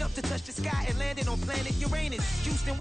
jumped to touch the sky and landed on planet Uranus. Houston.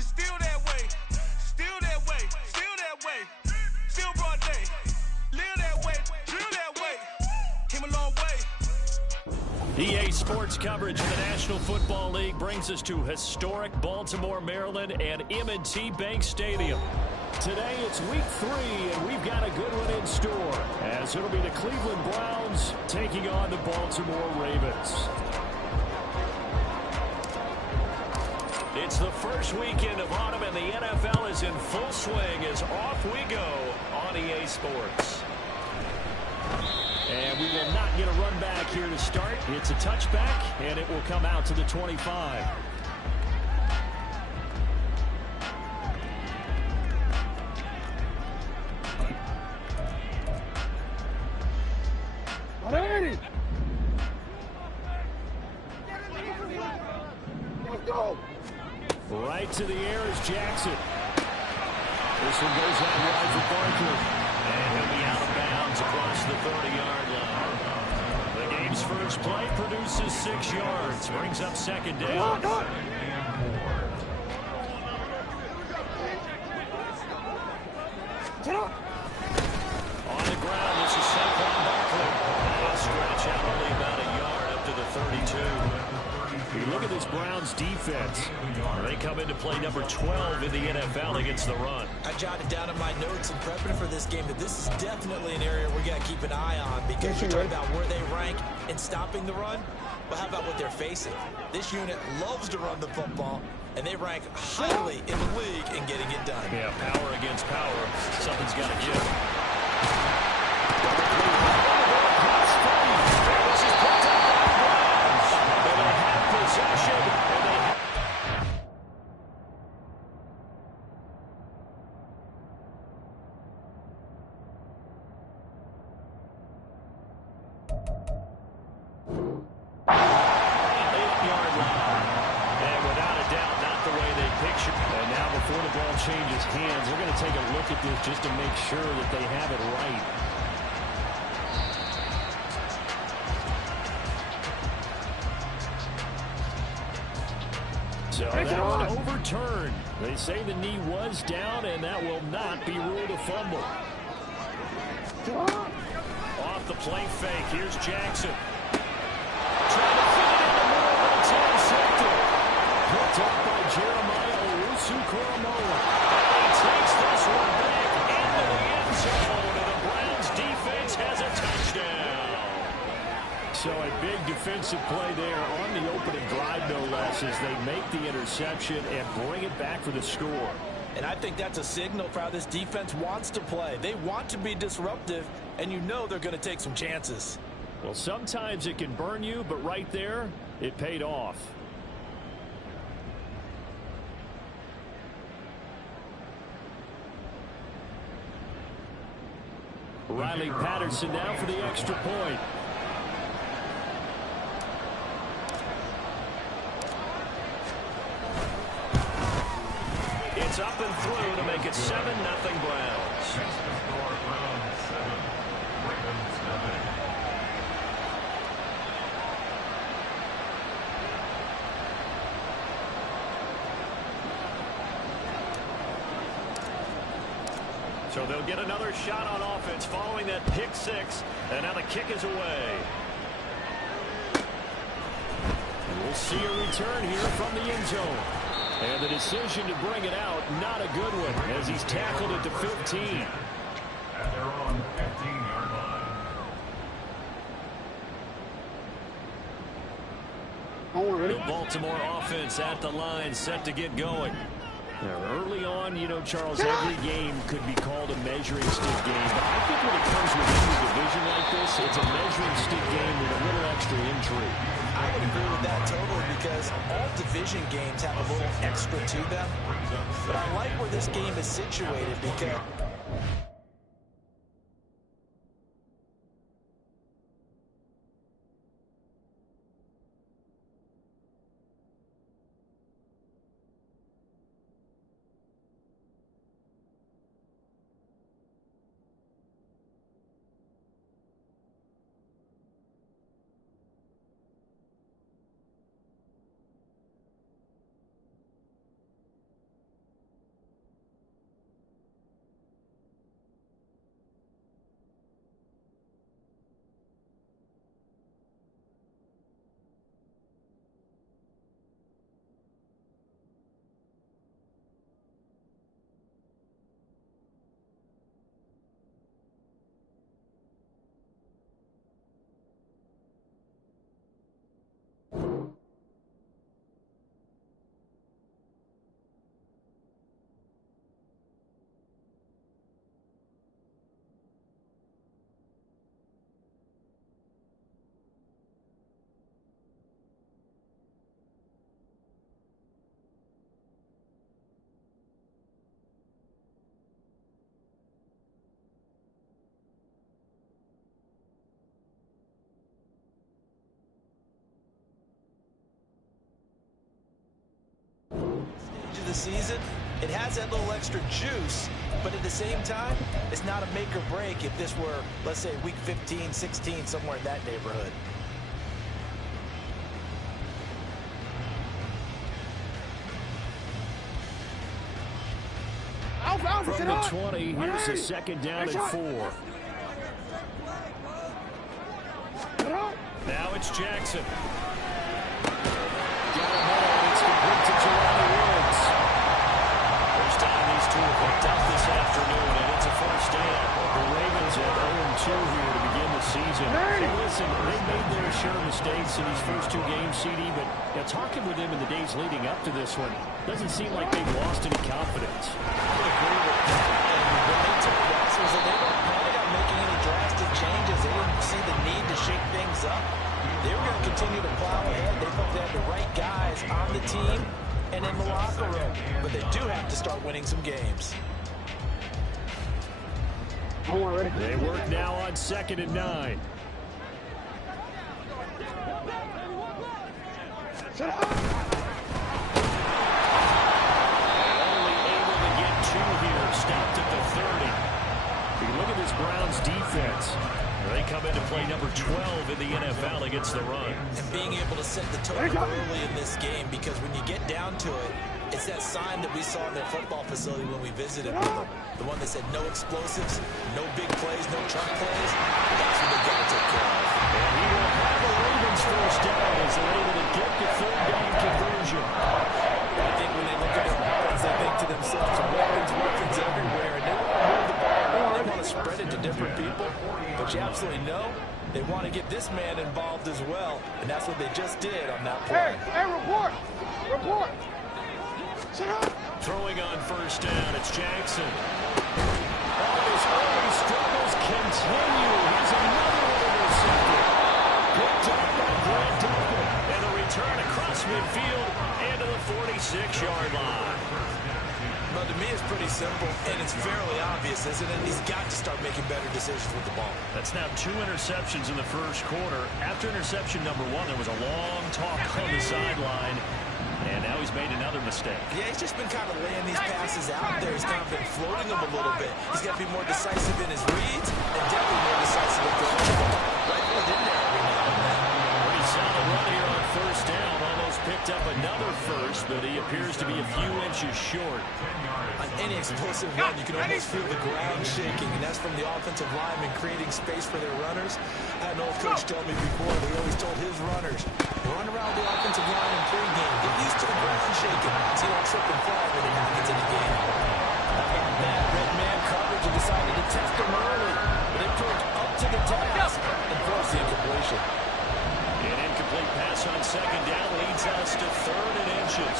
Still that way, still that way, still that way, still broad day. Live that way, drill that way. Came a long way. EA Sports coverage of the National Football League brings us to historic Baltimore, Maryland, and M&T Bank Stadium. Today it's week 3, and we've got a good one in store, as it'll be the Cleveland Browns taking on the Baltimore Ravens. It's the first weekend of autumn, and the NFL is in full swing as off we go on EA Sports. And we will not get a run back here to start. It's a touchback, and it will come out to the 25. Right to the air is Jackson. This one goes out wide for Barkley. And he'll be out of bounds across the 30-yard line. The game's first play produces 6 yards. Brings up second down. On the ground, this is Saquon Barkley. They'll stretch out only about a yard up to the 32. You look at this Browns defense. They come into play number 12 in the NFL against the run. I jotted down in my notes in prepping for this game that this is definitely an area we got to keep an eye on, because you're talking about where they rank in stopping the run. But how about what they're facing? This unit loves to run the football, and they rank highly in the league in getting it done. Yeah, power against power. Something's got to give. This is picked up by the Browns. And they have possession. And they have... And now before the ball changes hands, we're going to take a look at this just to make sure that they have it right. So that one overturned. They say the knee was down, and that will not be ruled a fumble. Off the play fake, here's Jackson. Trying to fit it into Moore, but it's intercepted. Picked up by Jeremiah Owusu-Koramoah. And he takes this one back into the end zone, and the Browns defense has a touchdown. So a big defensive play there on the opening drive, no less, as they make the interception and bring it back for the score. And I think that's a signal for how this defense wants to play. They want to be disruptive, and you know they're going to take some chances. Well, sometimes it can burn you, but right there, it paid off. Riley Patterson now for the extra point. It's up and through to make it 7-0 Browns. So they'll get another shot on offense following that pick six, and now the kick is away. And we'll see a return here from the end zone. And the decision to bring it out, not a good one, as he's tackled at the 15. At their own 15-yard line. The Baltimore offense at the line, set to get going. Now, early on, you know, Charles, every game could be called a measuring stick game. But I think when it comes with any division like this, it's a measuring stick game with a little extra intrigue. I would agree with that totally, because all division games have a little extra to them. But I like where this game is situated because... the season, it has that little extra juice, but at the same time, it's not a make or break if this were, let's say, week 15, 16, somewhere in that neighborhood. From the 20, here's a second down and 4. Now it's Jackson. Got him home. It's complete to Jelani Woods. First time these two have picked up this afternoon, and it's a first down. The Ravens at 0-2 here to begin the season. Hey, listen, they made their share of mistakes in these first 2 games, CD, but talking with them in the days leading up to this one, doesn't seem like they've lost any confidence. I would agree with that. And when they took losses, they weren't planning on making any drastic changes. They didn't see the need to shake things up. They were going to continue to plow ahead. They felt they had the right guys on the team and in the locker room. But they do have to start winning some games. They work now on 2nd and 9. Only able to get 2 here. Stopped at the 30. You can look at this Browns defense. They come into play number 12 in the NFL against the run. And being able to set the tone early in this game, because when you get down to it, it's that sign that we saw in their football facility when we visited with them. The one that said no explosives, no big plays, no chunk plays. That's what they've got to take care of. And he will have the Ravens first down as they're able to get the 3rd down conversion. I think when they look at their offense, they think to themselves, weapons everywhere, and they want to move the ball around. They want to spread it to different people. But you absolutely know they want to get this man involved as well, and that's what they just did on that play. Hey, report! Report! Throwing on first down, it's Jackson. All his early struggles continue. He's another one intercepted. Picked up by Grant Delpit. And a return across midfield and to the 46-yard line. But to me, it's pretty simple, and it's fairly obvious, isn't it? He's got to start making better decisions with the ball. That's now 2 interceptions in the first quarter. After interception number 1, there was a long talk on the sideline. And now he's made another mistake. Yeah, he's just been kind of laying these passes out there. He's kind of been floating them a little bit. He's got to be more decisive in his reads and definitely more decisive in throwing the ball. Right in there every now and then. Pretty solid run here on first down. Almost picked up another first, but he appears to be a few inches short. On any explosive run, you can almost feel the ground shaking, and that's from the offensive linemen creating space for their runners. I had an old coach tell me before, they always told his runners, run around the offensive line in pregame. Get used to the ground shaking. So you don't trip and fall when it happens in the game. That red man coverage and decided to test them early. But they proved up to the task and forced the incompletion. An incomplete pass on second down leads us to 3rd and inches.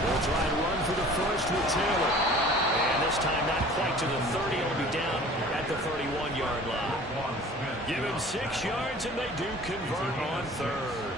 They'll try and run for the first with Taylor. And this time not quite to the 30. It'll be down at the 31-yard line. Give him 6 yards, and they do convert on 3rd.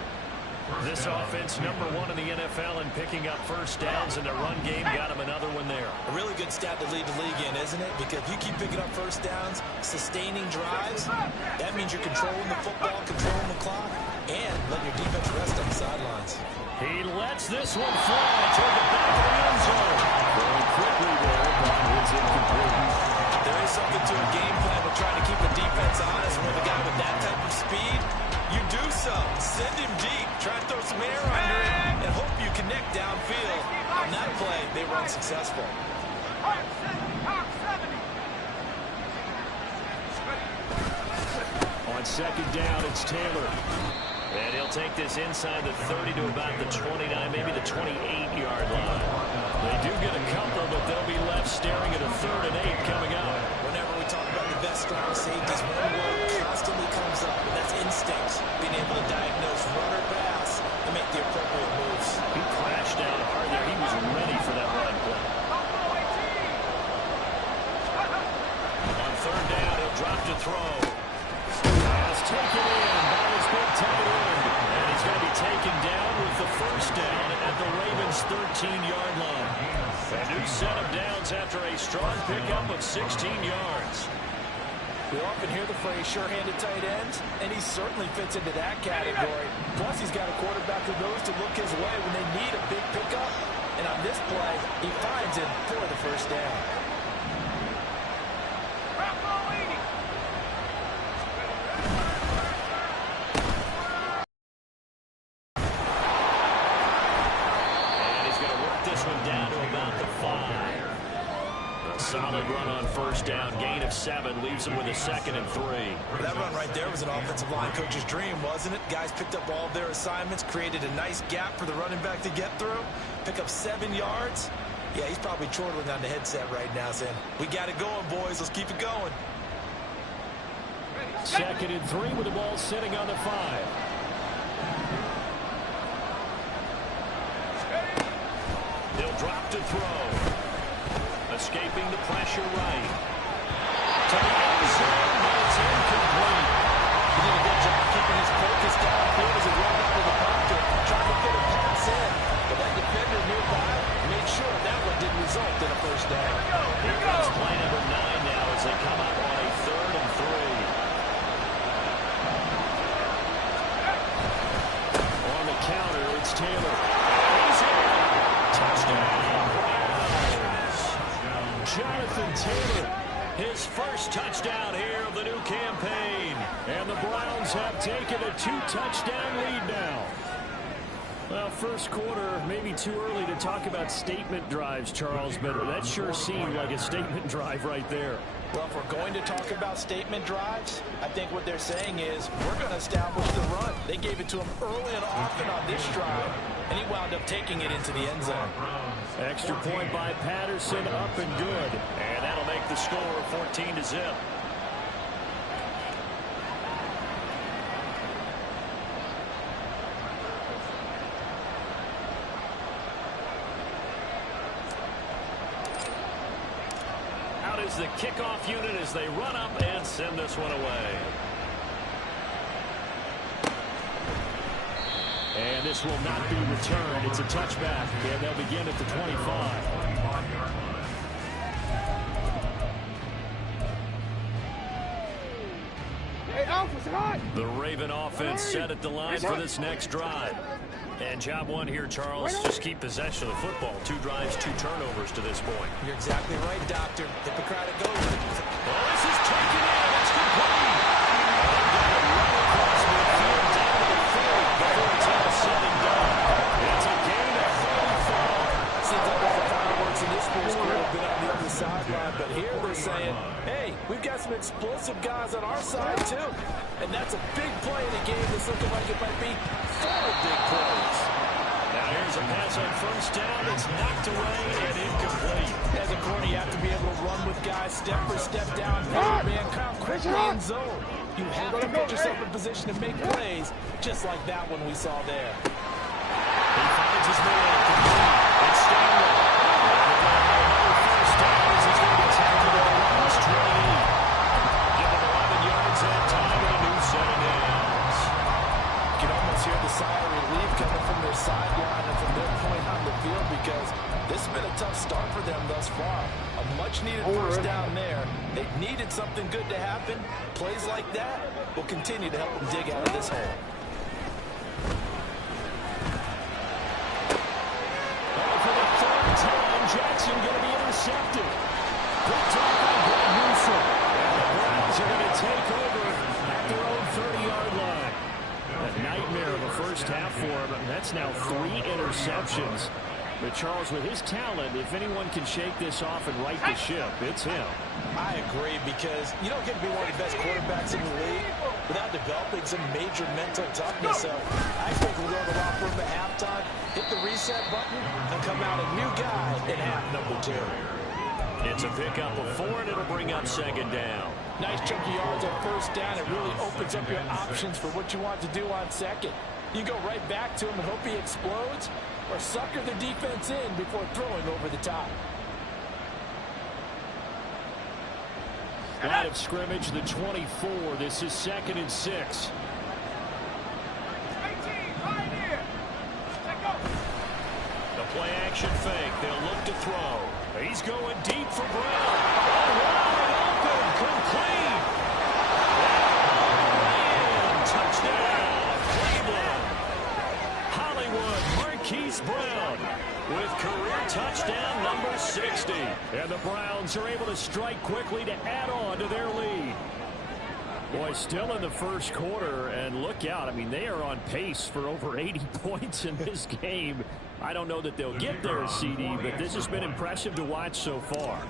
This offense, number 1 in the NFL in picking up first downs, and the run game got him another one there. A really good stat to lead the league in, isn't it? Because if you keep picking up first downs, sustaining drives, that means you're controlling the football, controlling the clock, and letting your defense rest on the sidelines. He lets this one fly toward the back of the end zone. Going quickly there, but it's incomplete. There is something to a game plan with trying to keep the defense honest. With a guy with that type of speed, you do so. Send him deep. Try and throw some air under it and hope you connect downfield. On that play, they were unsuccessful. On second down, it's Taylor. And he'll take this inside the 30 to about the 29, maybe the 28-yard line. They do get a couple, but they'll be left staring at a 3rd and 8 coming up. Whenever we talk about the best strong safeties, one word constantly comes up, and that's instinct. Being able to diagnose run or pass and make the appropriate moves. He crashed down hard there. He was ready for that run play. On 3rd down, he'll drop to throw. Pass taken in by his big tight end. And he's going to be taken down with the first down at the Ravens' 13-yard line. A new set of downs after a strong pickup of 16 yards. We often hear the phrase sure-handed tight end, and he certainly fits into that category. Plus, he's got a quarterback who knows to look his way when they need a big pickup. And on this play, he finds him for the first down. And he's going to work this one down to about the 5. A solid run on first down. Gain of 7 leaves him with a 2nd and 3. That run right there was an offensive line coach's dream, wasn't it? Guys picked up all of their assignments, created a nice gap for the running back to get through, pick up 7 yards. Yeah, he's probably chortling on the headset right now saying, we got it going, boys. Let's keep it going. 2nd and 3 with the ball sitting on the 5. They'll drop to throw. Escaping the pressure right. To the end zone, but it's incomplete. He did a good job keeping his focus downfield as he rolled out of the pocket, trying to get a pass in. But that defender nearby made sure that one didn't result in a first down. Here comes play number 9 now as they come up on a 3rd and 3. On the counter, it's Taylor. He's in. Touchdown. Jonathan Taylor, his first touchdown here of the new campaign. And the Browns have taken a 2-touchdown lead now. Well, first quarter, maybe too early to talk about statement drives, Charles, but that sure seemed like a statement drive right there. Well, if we're going to talk about statement drives, I think what they're saying is we're going to establish the run. They gave it to him early and often on this drive, and he wound up taking it into the end zone. Extra point by Patterson, up and good. And that'll make the score 14-0. Out is the kickoff unit as they run up and send this one away. And this will not be returned. It's a touchback, and they'll begin at the 25. The Raven offense set at the line for this next drive. And job one here, Charles, just keep possession of the football. 2 drives, 2 turnovers to this point. You're exactly right, Doctor. Hippocratic oath. Oh, this is taken in. It's complete. Across midfield down to the 30 before it's all said and done. It's a gain of 34. Seems like all the fireworks in this first quarter have been on the other sideline, but here they're saying, hey, we've got some explosive guys on our side too. And that's a big play in a game that's looking like it might be 4 big plays. Now here's a pass on first down. It's knocked away and incomplete. As a corner, you have to be able to run with guys step for step down, man, come quickly in zone. You have to put yourself in position to make plays, just like that one we saw there. He finds his man. It's Stanley. Another first down as he's going to be tackled at around his 28. Give him 11 yards that time and a new set of downs. You can almost hear the sigh of relief coming from their sideline and from their point on the field because this has been a tough start for them thus far. A much-needed first down there. They needed something good to happen. Plays like that will continue to help them dig out of this hole. And for the 3rd time, Jackson going to be intercepted. Picked off by Greg Newsome. And the Browns are going to take over at their own 30-yard line. A nightmare of a first half for him. That's now 3 interceptions. But Charles, with his talent, if anyone can shake this off and right the ship, it's him. I agree because you don't get to be one of the best quarterbacks in the league without developing some major mental toughness. So I expect we'll go to the locker room at halftime, hit the reset button, and come out a new guy in half number 2. It's a pickup of 4, and it'll bring up 2nd down. Nice chunky yards on first down. It really opens up your options for what you want to do on second. You go right back to him and hope he explodes, or sucker the defense in before throwing over the top. Line of scrimmage, the 24. This is 2nd and 6. The play action fake. They'll look to throw. He's going deep for Brown. Oh, wide open, complete. And touchdown, Cleveland. Hollywood Marquise Brown with career 60. And the Browns are able to strike quickly to add on to their lead. Boy, still in the first quarter, and look out. I mean, they are on pace for over 80 points in this game. I don't know that they'll get there, CD, but this has been impressive to watch so far.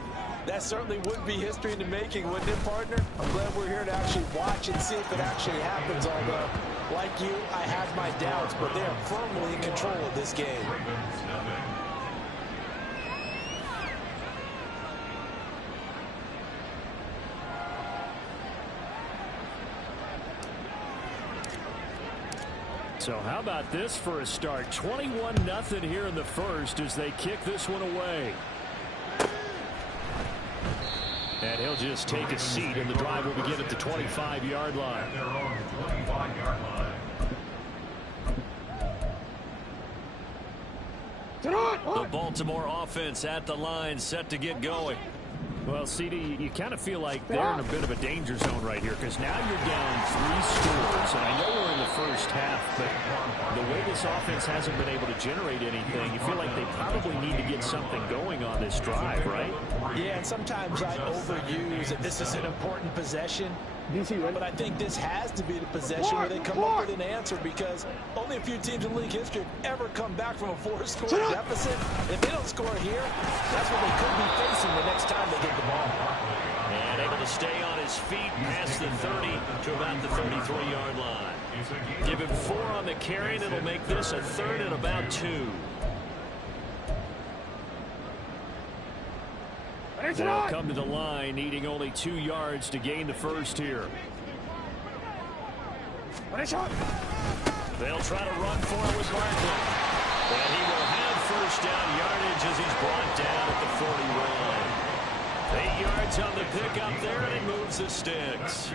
That certainly would be history in the making, wouldn't it, partner? I'm glad we're here to actually watch and see if it actually happens, although, like you, I have my doubts, but they are firmly in control of this game. So how about this for a start? 21-0 here in the first as they kick this one away. And he'll just take a seat, and the drive will begin at the 25-yard line. The Baltimore offense at the line, set to get going. Well, CD, you kind of feel like they're in a bit of a danger zone right here because now you're down 3 scores. And I know we're in the first half, but the way this offense hasn't been able to generate anything, you feel like they probably need to get something going on this drive, right? Yeah, and sometimes I overuse that this is an important possession. But I think this has to be the possession where they come up with an answer because only a few teams in league history have ever come back from a 4-score deficit. If they don't score here, that's what they could be facing the next time they get the ball. And able to stay on his feet past the 30 to about the 33-yard line. Give him 4 on the carry, and it'll make this a 3rd and about 2. They'll come to the line, needing only 2 yards to gain the first here. They'll try to run for it with Barkley. And he will have first down yardage as he's brought down at the 41. 8 yards on the pickup there, and it moves the sticks.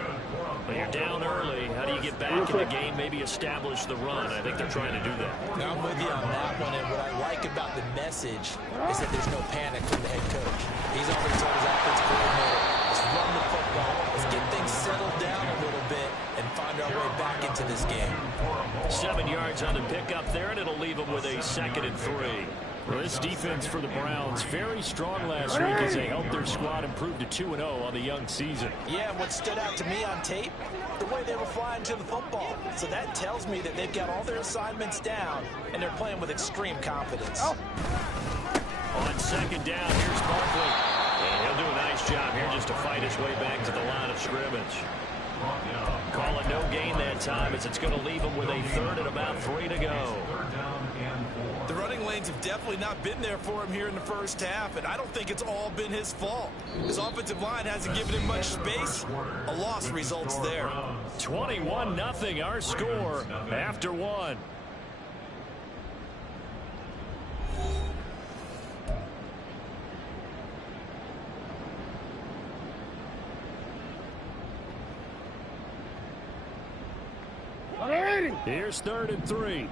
But you're down early. How do you get back in the game, maybe establish the run? I think they're trying to do that. Now, I'm with you on that one, and what I like about the message is that there's no panic from the head coach. He's already told his offensive coordinator, let's run the football, let's get things settled down a little bit, and find our way back into this game. 7 yards on the pickup there, and it'll leave them with a 2nd and 3. Well, this defense for the Browns, very strong last week as they helped their squad improve to 2-0 on the young season. Yeah, and what stood out to me on tape, the way they were flying to the football. So that tells me that they've got all their assignments down, and they're playing with extreme confidence. On 2nd down, here's Barkley. And he'll do a nice job here just to fight his way back to the line of scrimmage. Call it no gain that time as it's going to leave him with a 3rd and about 3 to go. The running lanes have definitely not been there for him here in the first half, and I don't think it's all been his fault. His offensive line hasn't given him much space. A loss results there. 21-0 our score after 1. Here's 3rd and 3.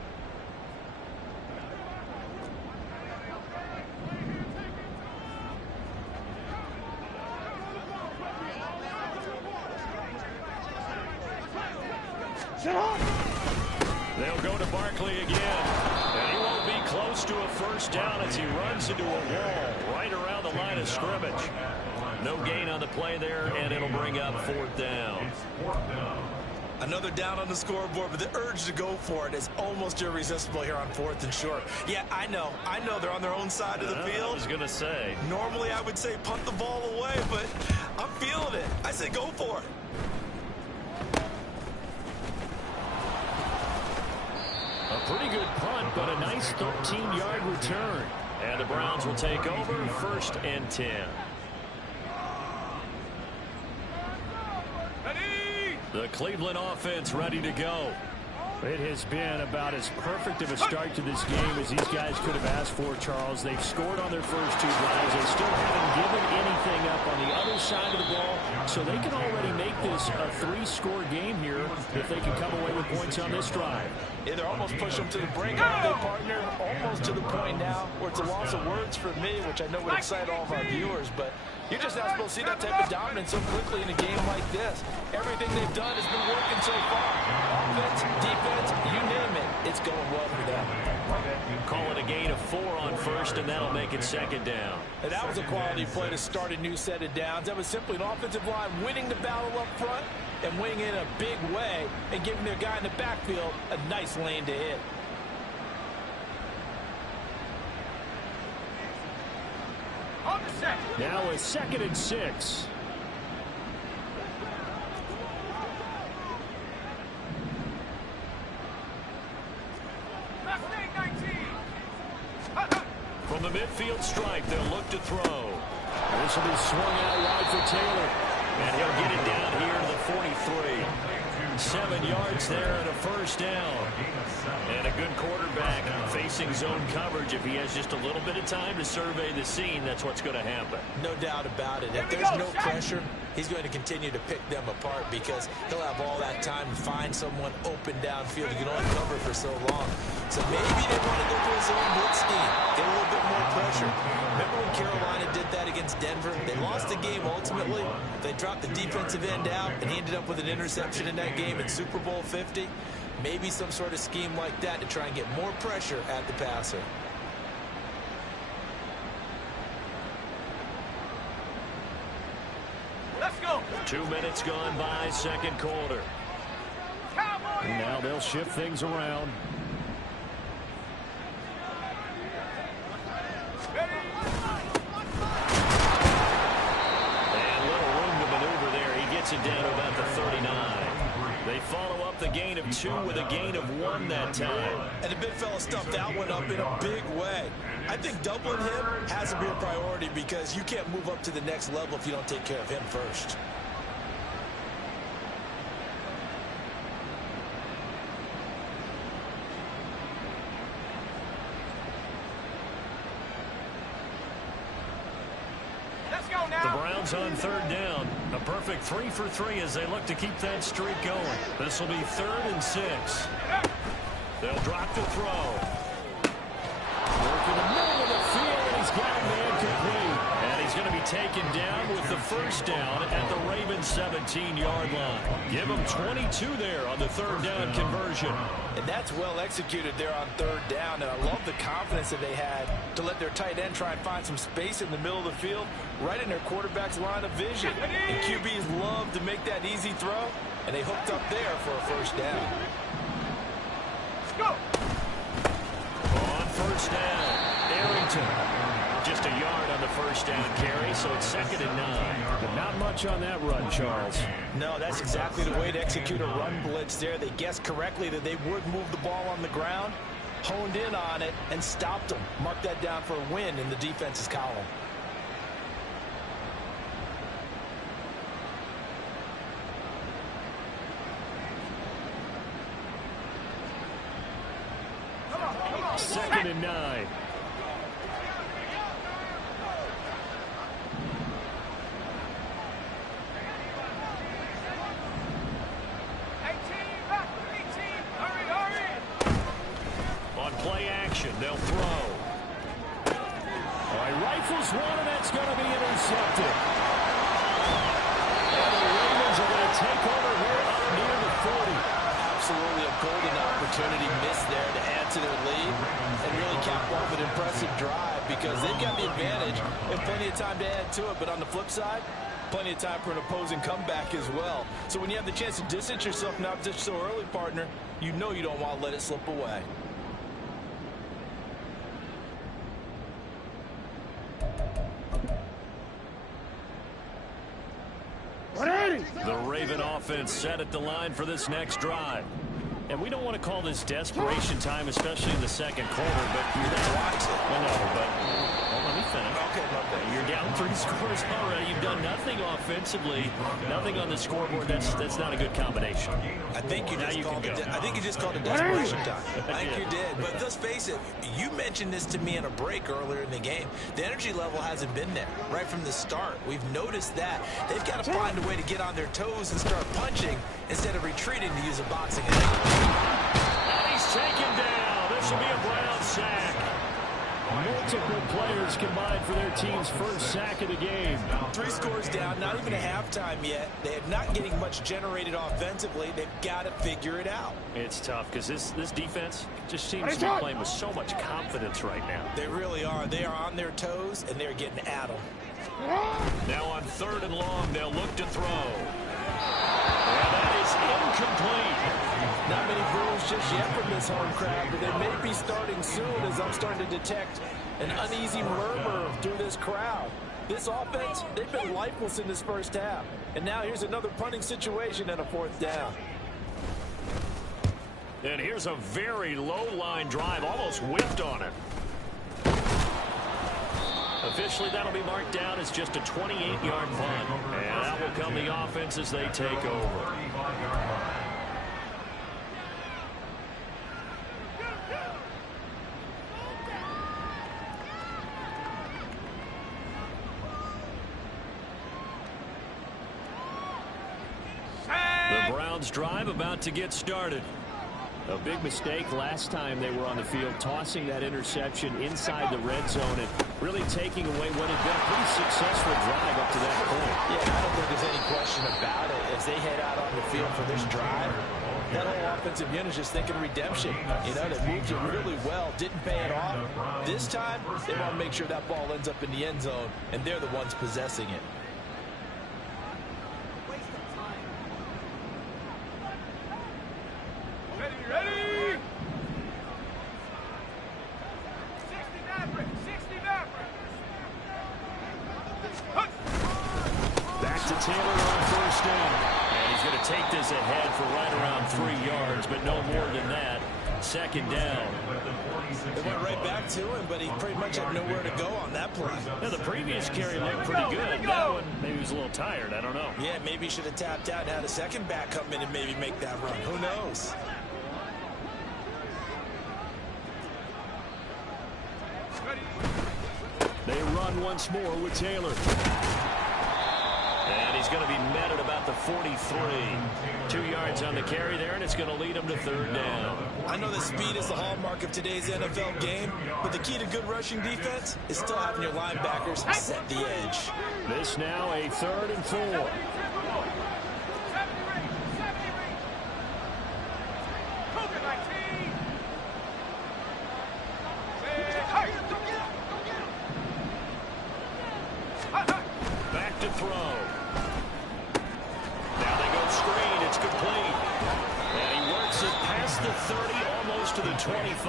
They'll go to Barkley again. And he won't be close to a first down as he runs into a wall right around the line of scrimmage. No gain on the play there, and it'll bring up 4th down. Another down on the scoreboard, but the urge to go for it is almost irresistible here on 4th and short. Yeah, I know they're on their own side of the field. I was going to say. Normally I would say punt the ball away, but I'm feeling it. I say go for it. A pretty good punt, but a nice 13-yard return. And the Browns will take over 1st and 10. The Cleveland offense ready to go. It has been about as perfect of a start to this game as these guys could have asked for, Charles. They've scored on their first 2 drives. They still haven't given anything up on the other side of the ball, so they can already make this a 3-score game here if they can come away with points on this drive. Yeah, they're almost pushing them to the brink, aren't they, partner? Almost to the point now where it's a loss of words for me, which I know would excite all of our viewers, but you're just not supposed to see that type of dominance so quickly in a game like this. Everything they've done has been working so far. Offense, defense, you name it, it's going well for them. Call it a gain of 4 on first, and that'll make it second down. And that was a quality play to start a new set of downs. That was simply an offensive line winning the battle up front and winning in a big way and giving their guy in the backfield a nice lane to hit. Now a 2nd and 6. From the midfield stripe, they'll look to throw. This will be swung out wide for Taylor. And he'll get it down here to the 43. 7 yards there and a first down. And a good quarterback facing zone coverage. If he has just a little bit of time to survey the scene, that's what's going to happen. No doubt about it. If there's no pressure, he's going to continue to pick them apart because he'll have all that time to find someone open downfield. He can only cover for so long. So maybe they want to go to a zone blitz scheme, get a little bit more pressure. Remember when Carolina did that against Denver? They lost the game ultimately. They dropped the defensive end out, and he ended up with an interception in that game in Super Bowl 50. Maybe some sort of scheme like that to try and get more pressure at the passer. Let's go. 2 minutes gone by, second quarter. And now they'll shift things around. And little room to maneuver there. He gets it down to about the 39. They follow up the gain of 2 with a gain of 1 that time. And the big fella stuffed that one up in a big way. I think doubling him has to be a priority because you can't move up to the next level if you don't take care of him first. The Browns on 3rd down. A perfect 3 for 3 as they look to keep that streak going. This will be 3rd and 6. They'll drop to throw. Work in the middle of the field, and he's got a man complete. And he's going to be taken down with the first down at the Ravens' 17-yard line. Give him 22 there on the 3rd down conversion. And that's well executed there on 3rd down. And I love the confidence that they had to let their tight end try and find some space in the middle of the field, right in their quarterback's line of vision. And QBs love to make that easy throw, and they hooked up there for a first down. Let's go. On first down, Arrington. Just a yard on the first down carry, so it's 2nd and 9. But not much on that run, Charles. No, that's exactly the way to execute a run blitz there. They guessed correctly that they would move the ball on the ground, honed in on it, and stopped them. Mark that down for a win in the defense's column. Second and 9. On play action, they'll throw. All right, rifles one, and that's going to be intercepted. And the Ravens are going to take over here up near the 40. Absolutely a golden opportunity missed there to add to their lead and really cap off an impressive drive because they've got the advantage and plenty of time to add to it. But on the flip side, plenty of time for an opposing comeback as well. So when you have the chance to distance yourself from opposition so early, partner, you know you don't want to let it slip away. The Raven offense set at the line for this next drive. And we don't want to call this desperation time, especially in the second quarter, but you're going to watch it. I know, but well, let me finish. Okay, You're down 3 scores already. You've done nothing offensively, nothing on the scoreboard. That's not a good combination. I think you just called it desperation time. I think you did. But let's face it, you mentioned this to me in a break earlier in the game. The energy level hasn't been there right from the start. We've noticed that. They've got to find a way to get on their toes and start punching instead of retreating to use a boxing angle. And he's taken down. This will be a Brown sack. Multiple players combined for their team's first sack of the game. 3 scores down, not even a halftime yet. They're not getting much generated offensively. They've got to figure it out. It's tough because this defense just seems to be playing with so much confidence right now. They really are. They are on their toes, and they're getting at them. Now on 3rd and long, they'll look to throw. And that is incomplete. Not many goals just yet from this home crowd, but they may be starting soon as I'm starting to detect an uneasy murmur through this crowd. This offense, they've been lifeless in this first half. And now here's another punting situation and a 4th down. And here's a very low-line drive, almost whipped on it. Officially, that'll be marked down as just a 28-yard punt. And that will come the offense as they take over. The Browns drive about to get started. A big mistake last time they were on the field, tossing that interception inside the red zone and really taking away what had been a pretty successful drive up to that point. Yeah, I don't think there's any question about it. As they head out on the field for this drive, that whole offensive unit is just thinking redemption. You know, they moved it really well, didn't pay it off. This time, they want to make sure that ball ends up in the end zone, and they're the ones possessing it. Back to Taylor on 1st down. And he's going to take this ahead for right around 3 yards, but no more than that. 2nd down. They went right back to him, but he pretty much had nowhere to go on that play. Now, the previous carry looked pretty good. That one, maybe he was a little tired. I don't know. Yeah, maybe he should have tapped out and had a second back come in and maybe make that run. Who knows? They run once more with Taylor. And he's going to be met at about the 43. 2 yards on the carry there, and it's going to lead him to 3rd down. I know that speed is the hallmark of today's NFL game, but the key to good rushing defense is still having your linebackers set the edge. This now a 3rd and 4. Back to throw. Now they go screen. It's complete. And he works it past the 30, almost to the 25.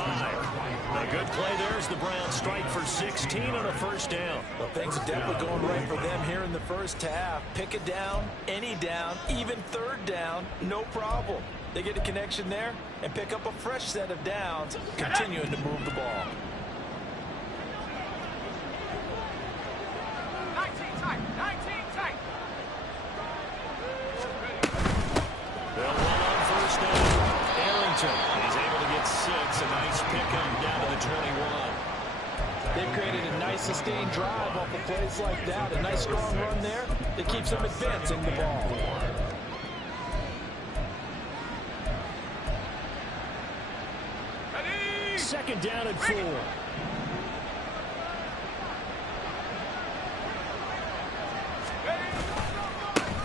A good play there as the Browns strike for 16 on a 1st down. Well, things are definitely going right for them here in the first half. Pick a down, any down, even 3rd down, no problem. They get a connection there and pick up a fresh set of downs, continuing to move the ball. 19 tight. They'll run on 1st down. Arrington, he's able to get 6. A nice pickup down to the 21. They've created a nice sustained drive off of plays like that. A nice strong run there that keeps them advancing the ball. Ready? 2nd down and 4.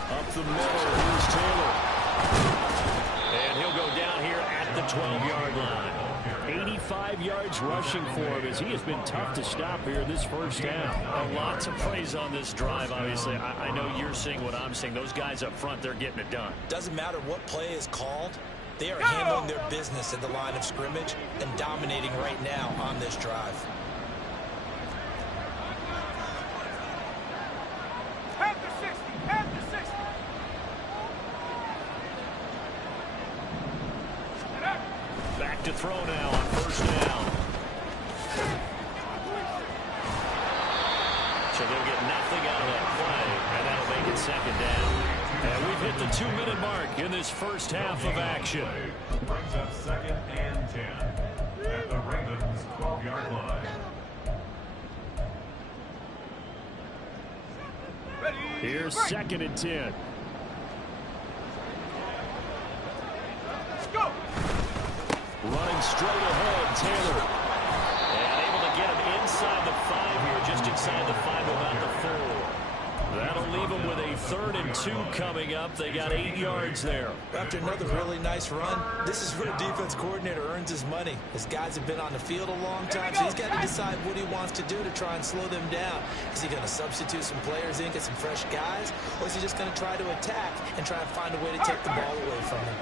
Up the middle, here's Taylor. And he'll go down here at the 12-yard line. 85 yards rushing for him as he has been tough to stop here in this first half. Lots of plays on this drive, obviously. I know you're seeing what I'm seeing. Those guys up front, they're getting it done. Doesn't matter what play is called. They are handling their business at the line of scrimmage and dominating right now on this drive. Back to throw now on 1st down. So they'll get nothing out of that play, and that'll make it 2nd down. And we've hit the 2-minute mark in this first half of action. Brings up 2nd and 10 at the Ravens 12-yard line. Here's 2nd and 10. Running straight ahead, Taylor. And able to get him inside the 5 here, just inside the 5, about the 4. That'll leave them with a 3rd and 2 coming up. They got 8 yards there. After another really nice run, this is where a defense coordinator earns his money. His guys have been on the field a long time, so he's got to decide what he wants to do to try and slow them down. Is he going to substitute some players in, get some fresh guys, or is he just going to try to attack and try and find a way to take the ball away from them?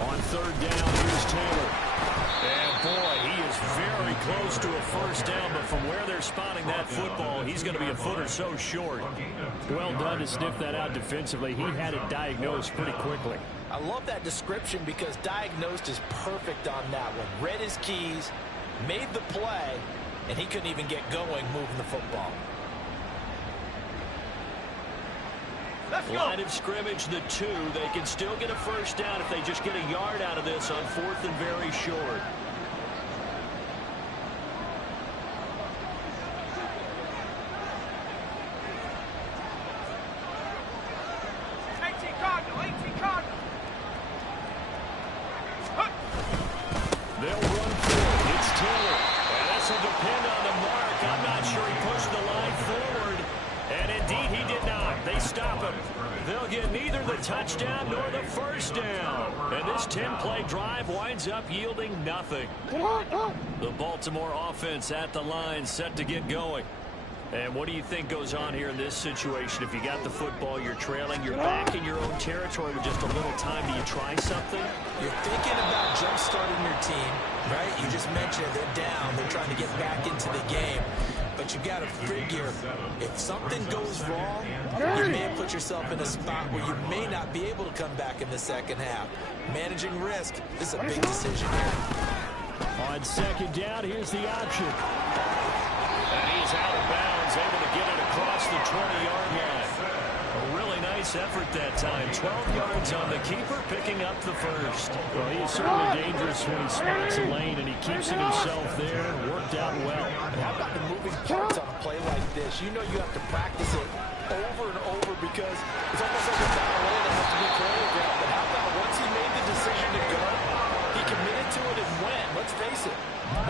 On 3rd down, here's Taylor. And boy, he is very close to a 1st down, but from where they're spotting that football, he's going to be a foot or so short. Well done to sniff that out defensively. He had it diagnosed pretty quickly. I love that description because diagnosed is perfect on that one. Read his keys, made the play, and he couldn't even get going moving the football. Line of scrimmage, the 2. They can still get a 1st down if they just get a yard out of this on 4th and very short. They'll run forward. It's Taylor. And this will depend on the mark. I'm not sure he pushed the line forward. And indeed, he did not. They stop him. They'll get neither the touchdown nor the 1st down. And this 10-play drive winds up yielding nothing. The Baltimore offense at the line, set to get going. And what do you think goes on here in this situation? If you got the football, you're trailing, you're back in your own territory with just a little time. Do you try something? You're thinking about jump-starting your team, right? You just mentioned they're down. They're trying to get back into the game. But you got to figure, if something goes wrong, you may put yourself in a spot where you may not be able to come back in the second half. Managing risk, this is a big decision here. On 2nd down, here's the option. And he's out of bounds, able to get it across the 20-yard line. A really nice effort that time. 12 yards on the keeper, picking up the 1st. Well, he is certainly dangerous when he spots a lane, and he keeps it himself there. Worked out well. How about the moving parts on a play like this? You know you have to practice it over and over because it's almost like a ballet that has to be choreographed. But how about once he made the decision to go, he committed to it and went. Let's face it,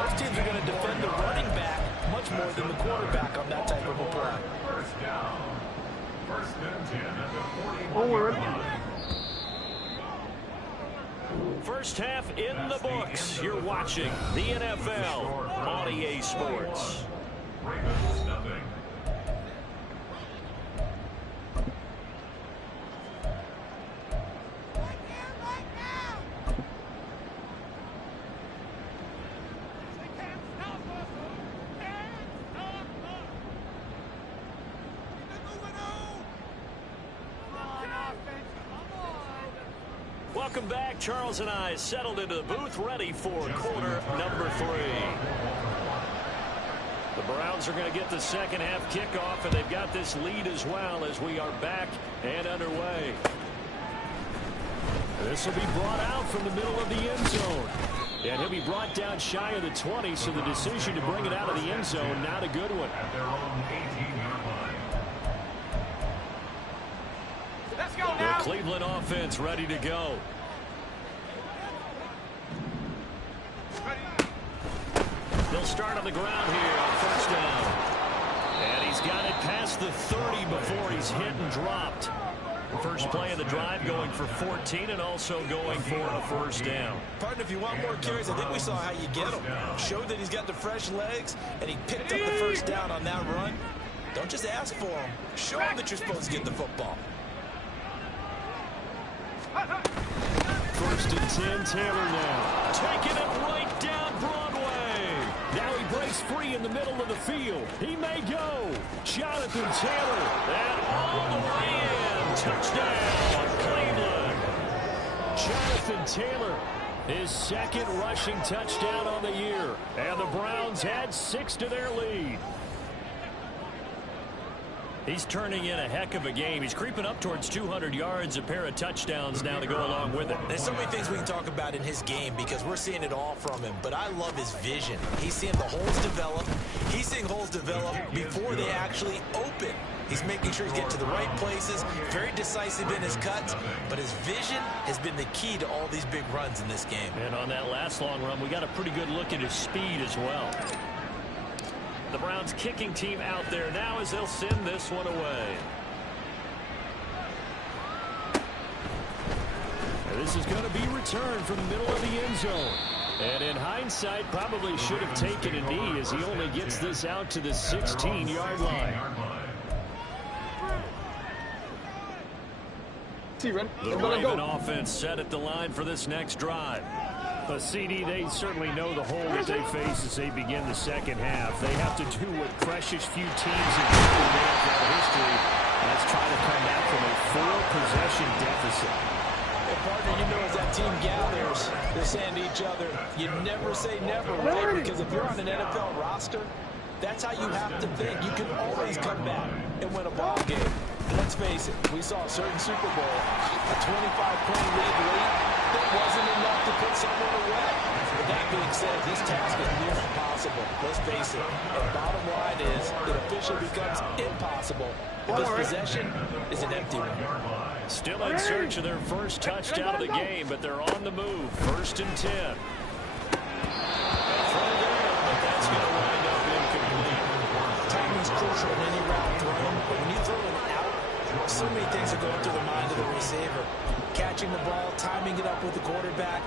most teams are going to defend the running back much more than the quarterback on that type of a play. 1st down. 1st and 10 at the 40-yard line. First half in the books. You're watching the NFL on EA Sports. Ravens nothing. Welcome back. Charles and I settled into the booth, ready for quarter number 3. The Browns are going to get the second half kickoff, and they've got this lead as well as we are back and underway. This will be brought out from the middle of the end zone. And he'll be brought down shy of the 20, so the decision to bring it out of the end zone, not a good one. At their own 18-yard line. Let's go The now. Cleveland offense ready to go. They'll start on the ground here on 1st down. And he's got it past the 30 before he's hit and dropped. First play of the drive going for 14 and also going for a 1st down. Partner, if you want more carries, I think we saw how you get him. Showed that he's got the fresh legs, and he picked up the 1st down on that run. Don't just ask for him. Show him that you're supposed to get the football. 1st and 10, Taylor now. Taking it right down Broadway. Now he breaks free in the middle of the field. He may go. Jonathan Taylor. And all the way in. Touchdown, Cleveland. Jonathan Taylor, his 2nd rushing touchdown on the year. And the Browns add 6 to their lead. He's turning in a heck of a game. He's creeping up towards 200 yards, a pair of touchdowns now to go along with it. There's so many things we can talk about in his game because we're seeing it all from him, but I love his vision. He's seeing the holes develop. He's seeing holes develop before they actually open. He's making sure he's getting to the right places, very decisive in his cuts, but his vision has been the key to all these big runs in this game. And on that last long run, we got a pretty good look at his speed as well. The Browns kicking team out there now as they'll send this one away. And this is going to be returned from the middle of the end zone. And in hindsight, probably should have taken a knee as he only gets this out to the 16-yard line. The Raven offense set at the line for this next drive. But CD, they certainly know the hole that they face as they begin the second half. They have to do what precious few teams in NFL history. Let's try to come back from a 4-possession deficit. And partner, you know, as that team gathers, they're saying to each other, you never say never, right? Because if you're on an NFL roster, that's how you have to think. You can always come back and win a ball game. And let's face it, we saw a certain Super Bowl, a 25-point lead late, that wasn't enough to put someone away. With that being said, this task is near impossible. Let's face it. And bottom line is, it officially becomes impossible if this possession is an empty one. Still in search of their first touchdown of the game, but they're on the move. 1st and 10. But that's going to wind up incomplete. Timing's crucial in any route thrown, but when you throw an out, so many things are going through the mind of the receiver. Catching the ball, timing it up with the quarterback.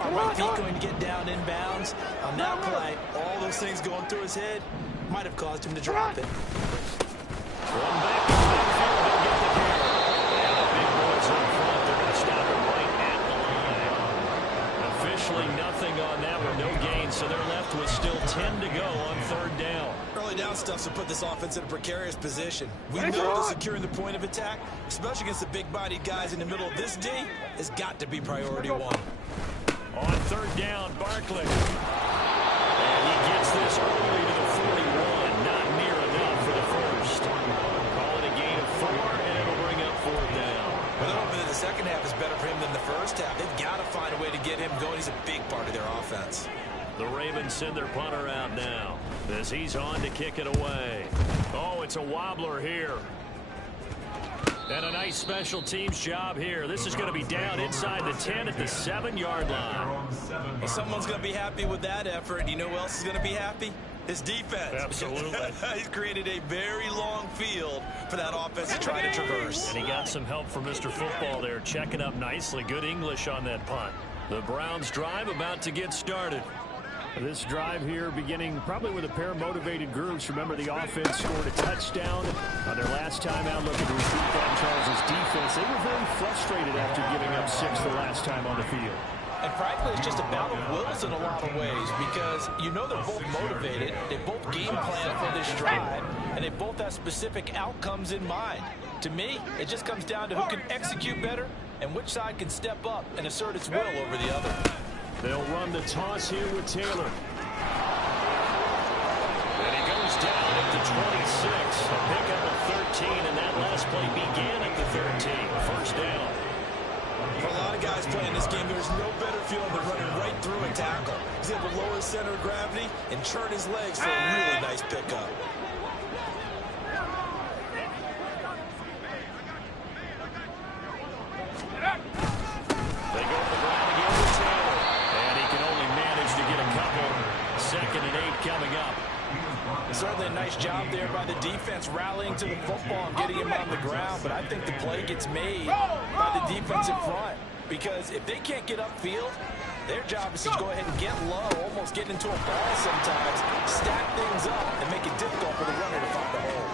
Are my feet going to get down inbounds? On that play, all those things going through his head might have caused him to drop it. One back in the backfield, they'll get the carry. And the big boys in front, they're going to stop it right at the line. Officially nothing on that one, no gain, so they're left with still 10 to go on 3rd down. Early down stuff to put this offense in a precarious position. We know that securing the point of attack, especially against the big-bodied guys in the middle of this D, has got to be priority 1. On 3rd down, Barkley. And he gets this early to the 41. Not near enough for the first. Call it a gain of 4, and it'll bring up 4th down. Well, they're hoping that the second half is better for him than the first half. They've got to find a way to get him going. He's a big part of their offense. The Ravens send their punter out now as he's on to kick it away. Oh, it's a wobbler here. And a nice special teams job here. This is going to be down inside the 10 at the 7-yard line. Well, someone's going to be happy with that effort. You know who else is going to be happy? His defense. Absolutely. He's created a very long field for that offense to try to traverse. And he got some help from Mr. Football there, checking up nicely. Good English on that punt. The Browns drive about to get started. This drive here beginning probably with a pair of motivated groups. Remember, the offense scored a touchdown on their last time out, looking to repeat that. Charles' defense, they were very frustrated after giving up 6 the last time on the field. And frankly, it's just a battle of wills in a lot of ways because you know they're both motivated, they both game plan for this drive, and they both have specific outcomes in mind. To me, it just comes down to who can execute better and which side can step up and assert its will over the other. They'll run the toss here with Taylor. And he goes down at the 26. A pickup of 13, and that last play began at the 13. 1st down. For a lot of guys playing this game, there's no better feeling than running right through a tackle. He's able to lower his center of gravity and churn his legs for a really nice pickup. They go to the ground again with Taylor. And he can only manage to get a couple. 2nd and 8 coming up. Certainly a nice job there by the defense rallying to the football and getting him on the ground, but I think the play gets made by the defense in front because if they can't get upfield, their job is to go ahead and get low, almost get into a ball sometimes, stack things up, and make it difficult for the runner to find the hole.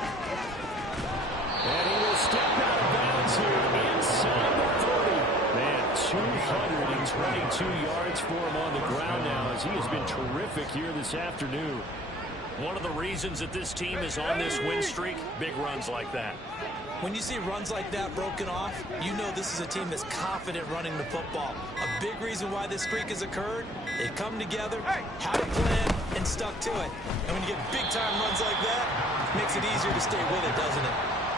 And he will step out of bounds here inside the 30. Man, 222 yards for him on the ground now as he has been terrific here this afternoon. One of the reasons that this team is on this win streak, big runs like that. When you see runs like that broken off, you know this is a team that's confident running the football. A big reason why this streak has occurred, they've come together, had a plan, and stuck to it. And when you get big-time runs like that, it makes it easier to stay with it, doesn't it?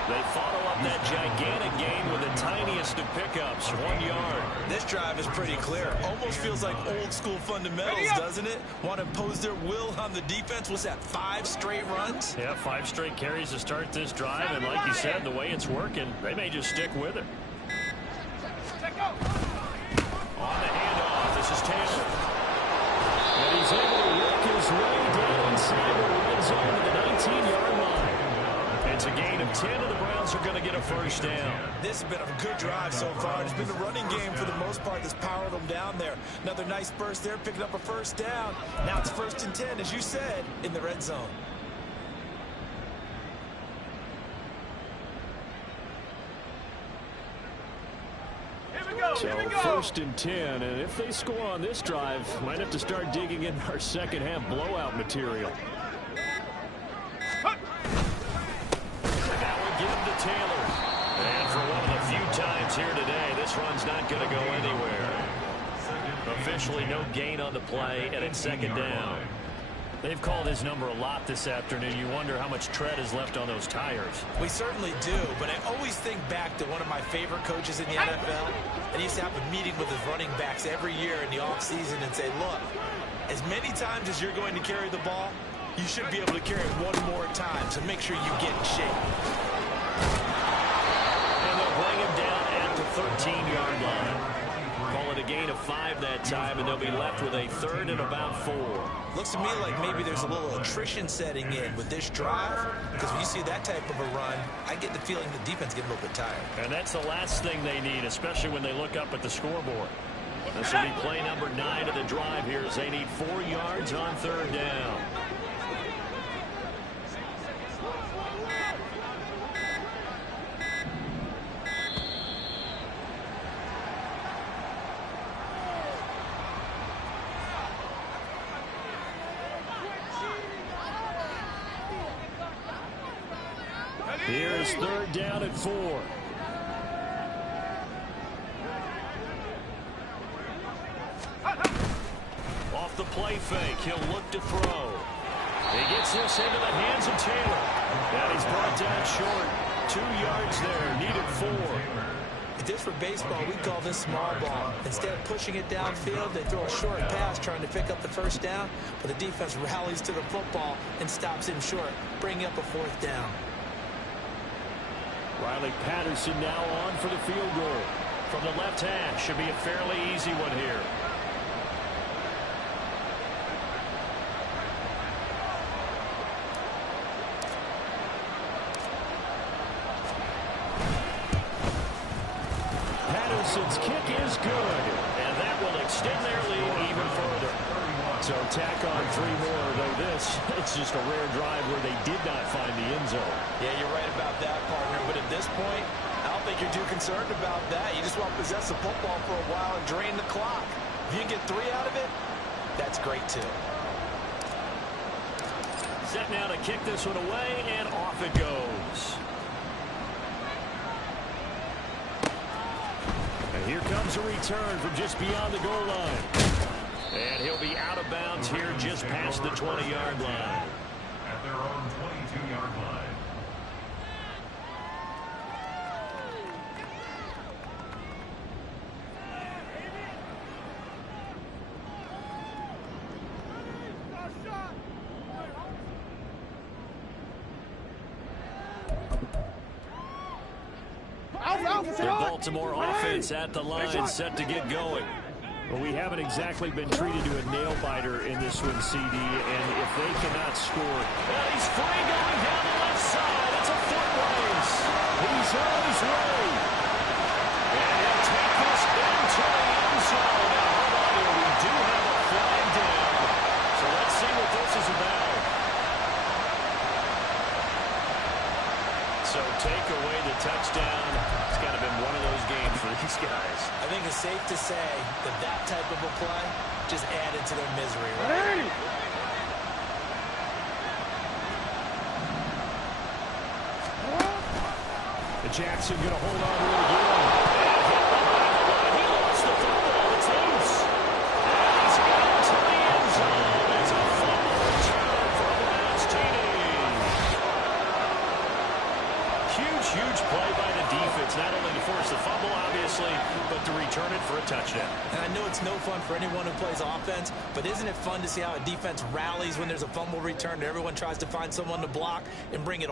They follow up that gigantic gain with the tiniest of pickups, 1 yard. This drive is pretty clear. Almost feels like old school fundamentals, doesn't it? Want to impose their will on the defense. Was that 5 straight runs? Yeah, 5 straight carries to start this drive, and like you said, the way it's working, they may just stick with it. On the handoff, this is Taylor. And he's able to work his way down inside the red zone to the 19-yard line. It's a gain of 10, and the Browns are going to get a first down. This has been a good drive so far. It's been the running game for the most part that's powered them down there. Another nice burst there, picking up a first down. Now it's 1st and 10, as you said, in the red zone. So 1st and 10, and if they score on this drive, might have to start digging in our second half blowout material. Now we give him to Taylor. And for one of the few times here today, this run's not going to go anywhere. Officially no gain on the play, and it's 2nd down. They've called his number a lot this afternoon. You wonder how much tread is left on those tires. We certainly do, but I always think back to one of my favorite coaches in the NFL. And he used to have a meeting with his running backs every year in the offseason and say, look, as many times as you're going to carry the ball, you should be able to carry it one more time, so make sure you get in shape. And they'll bring him down at the 13-yard line. Call it a gain of 5 that time, and they'll be left with a 3rd and about 4. Looks to me like maybe there's a little attrition setting in with this drive, because when you see that type of a run, I get the feeling the defense getting a little bit tired. And that's the last thing they need, especially when they look up at the scoreboard. This will be play number 9 of the drive here as they need 4 yards on 3rd down. Here's 3rd down at 4. Off the play fake, he'll look to throw. He gets this into the hands of Taylor. And he's brought down short. 2 yards there, needed 4. If this were baseball, we'd call this small ball. Instead of pushing it downfield, they throw a short pass trying to pick up the first down, but the defense rallies to the football and stops him short, bringing up a 4th down. Riley Patterson now on for the field goal. From the left hash, should be a fairly easy one here. Patterson's kick is good, and that will extend their lead even further. So tack on 3 more, though this, it's just a rare drive where they did not find the end zone. Yeah, you're right about that, partner. But at this point, I don't think you're too concerned about that. You just want to possess the football for a while and drain the clock. If you can get 3 out of it, that's great, too. Set now to kick this one away, and off it goes. And here comes a return from just beyond the goal line. And he'll be out of bounds here just past the 20-yard line. At their own 22-yard line. The Baltimore offense at the line, set to get going. Well, we haven't exactly been treated to a nail-biter in this one, CD, and if they cannot score... Well, he's free going down the left side. It's a foot race. He's on his way. And he'll take this into the end zone. Now, hold on here. We do have a flag down. So let's see what this is about. So take away the touchdown. It's got to have been one of those games for these guys. I think it's safe to say that that type of a play just added to their misery, right? Jackson going to hold on to it again. He lost the football. It's loose. And he's got to the end zone. It's a fumble return for a Browns TD. Huge huge play by the defense, not only to force the fumble, obviously, but to return it for a touchdown. And I know it's no fun for anyone who plays offense, but isn't it fun to see how a defense rallies when there's a fumble return and everyone tries to find someone to block and bring it